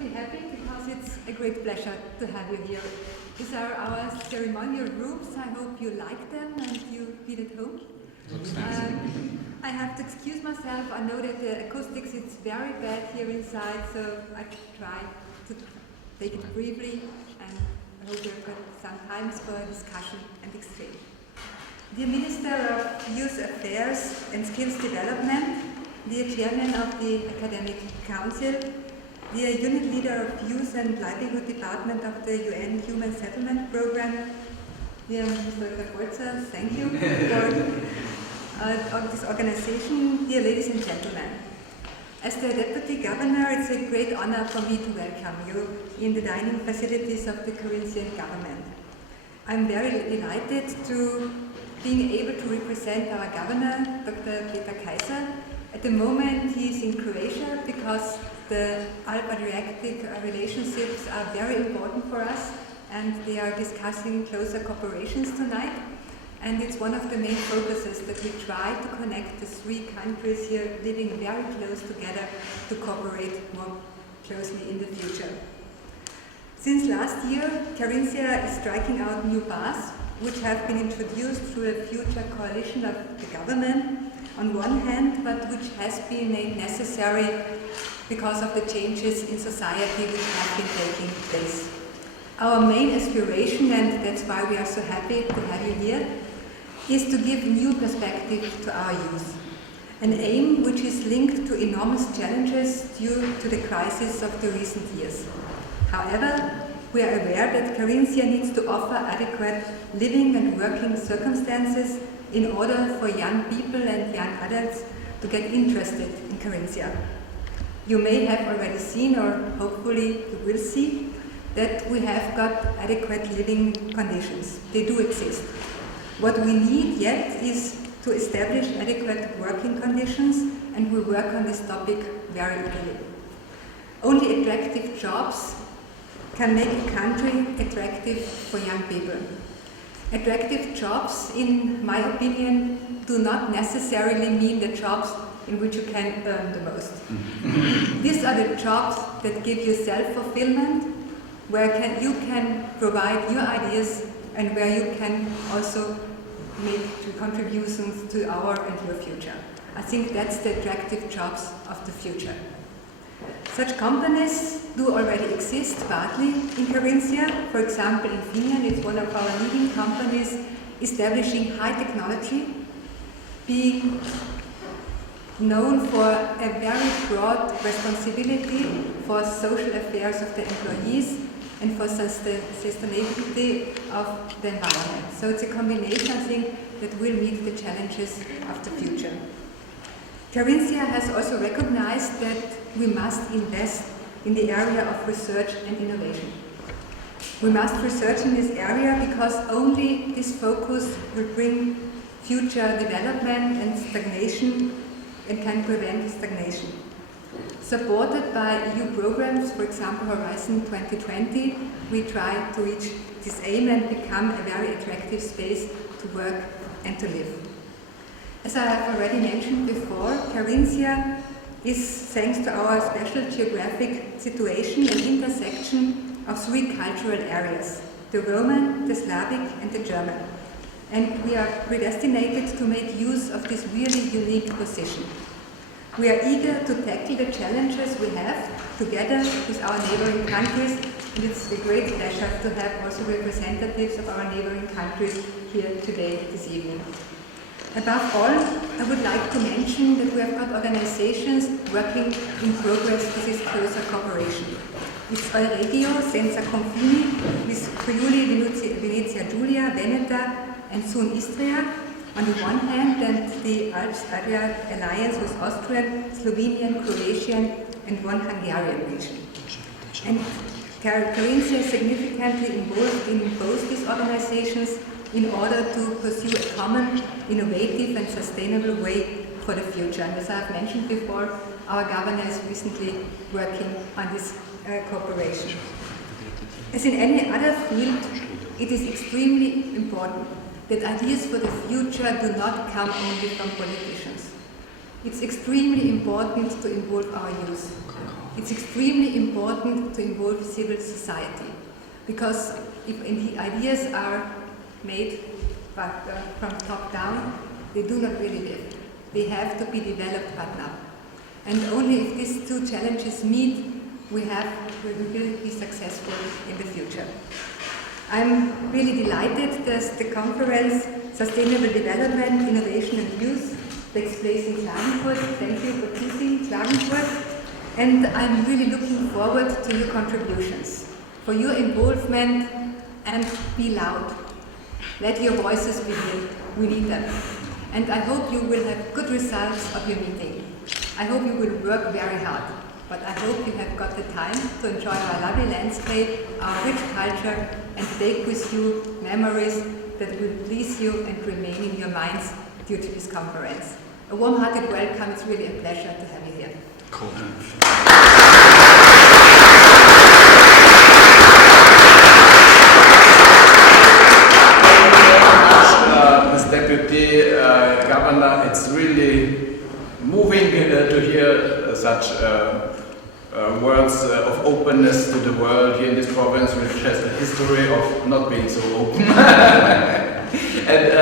be happy because it's a great pleasure to have you here. These are our ceremonial rooms. I hope you like them and you feel at home. I have to excuse myself. I know that the acoustics is very bad here inside, so I try to take it briefly, and I hope we've got some time for discussion and exchange. Dear Minister of Youth Affairs and Skills Development, dear Chairman of the Academic Council, dear Unit Leader of Youth and Livelihood Department of the UN Human Settlement Program, dear Mr. Bolzer, thank you for this organization, dear ladies and gentlemen. As the Deputy Governor, it's a great honor for me to welcome you in the dining facilities of the Carinthian government. I'm very delighted to being able to represent our Governor, Dr. Peter Kaiser. At the moment he is in Croatia because the Alp-Adriatic relationships are very important for us, and they are discussing closer cooperations tonight. And it's one of the main focuses that we try to connect the three countries here living very close together to cooperate more closely in the future. Since last year, Carinthia is striking out new paths, which have been introduced through a future coalition of the government on one hand, but which has been made necessary because of the changes in society which have been taking place. Our main aspiration, and that's why we are so happy to have you here, is to give new perspective to our youth. An aim which is linked to enormous challenges due to the crisis of the recent years. However, we are aware that Carinthia needs to offer adequate living and working circumstances in order for young people and young adults to get interested in Carinthia. You may have already seen, or hopefully you will see, that we have got adequate living conditions. They do exist. What we need yet is to establish adequate working conditions, and we work on this topic very eagerly. Only attractive jobs can make a country attractive for young people. Attractive jobs, in my opinion, do not necessarily mean the jobs in which you can earn the most. These are the jobs that give you self-fulfillment, where you can provide your ideas and where you can also make contributions to our and your future. I think that's the attractive jobs of the future. Such companies do already exist partly in Carinthia. For example, in Finland, it's one of our leading companies establishing high technology, being known for a very broad responsibility for social affairs of the employees and for sustainability of the environment. So it's a combination, I think, that will meet the challenges of the future. Carinthia has also recognized that we must invest in the area of research and innovation. We must research in this area because only this focus will bring future development and stagnation and can prevent stagnation. Supported by EU programs, for example Horizon 2020, we try to reach this aim and become a very attractive space to work and to live. As I have already mentioned before, Carinthia is, thanks to our special geographic situation, an intersection of three cultural areas: the Roman, the Slavic and the German. And we are predestinated to make use of this really unique position. We are eager to tackle the challenges we have together with our neighboring countries, and it's a great pleasure to have also representatives of our neighboring countries here today, this evening. Above all, I would like to mention that we have got organizations working in progress with this closer cooperation. It's Euregio, Senza Confini, with Friuli, Venezia Giulia, Veneta, and soon Istria, on the one hand, and the Alps-Adria Alliance with Austrian, Slovenian, Croatian, and one Hungarian region. And Carinthia is significantly involved in both these organizations in order to pursue a common, innovative and sustainable way for the future. And as I have mentioned before, our governor is recently working on this cooperation. As in any other field, it is extremely important that ideas for the future do not come only from politicians. It's extremely important to involve our youth. it's extremely important to involve civil society, because if the ideas are made from top down, they do not really live. They have to be developed bottom up. And only if these two challenges meet, we will be successful in the future. I'm really delighted that the conference Sustainable Development, Innovation and Youth takes place in Klagenfurt. Thank you for choosing Klagenfurt. And I'm really looking forward to your contributions, for your involvement, and be loud. Let your voices be heard. We need them. And I hope you will have good results of your meeting. I hope you will work very hard, but I hope you have got the time to enjoy our lovely landscape, our rich culture, and take with you memories that will please you and remain in your minds due to this conference. A warm-hearted welcome. It's really a pleasure to have you here. Cool. Deputy Governor, it's really moving to hear such words of openness to the world here in this province, which has a history of not being so open. And